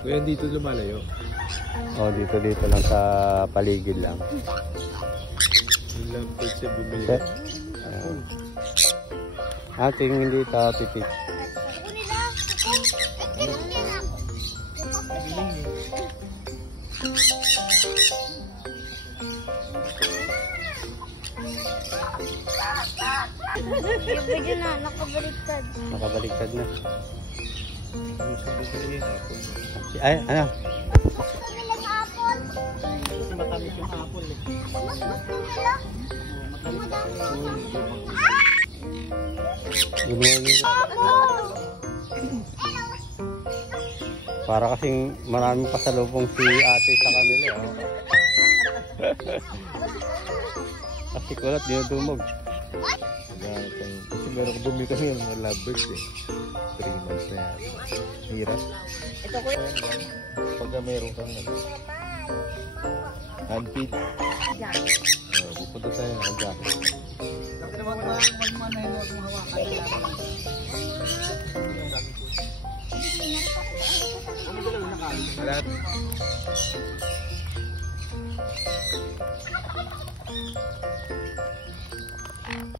Kuya, dito lumalayo. Oh, dito lang sa paligid lang. Yung lovebird siya bumili. Ating hindi titik. Ibigyan na, nakabaliktad. Nakabaliktad na. Gusto Ay, ano? Kasi matamis yung apple eh. Para kasing maraming pasalubong si ate sa kanila. Oh. Kasi kulat, dinudumog. Kasi meron ko bumili kasi yung mga lovebirds eh. 3 months na yan. Hirap. Ito ko yun. Pagka meron kang handfeed. Pupunta tayo ng jacket. Lahat.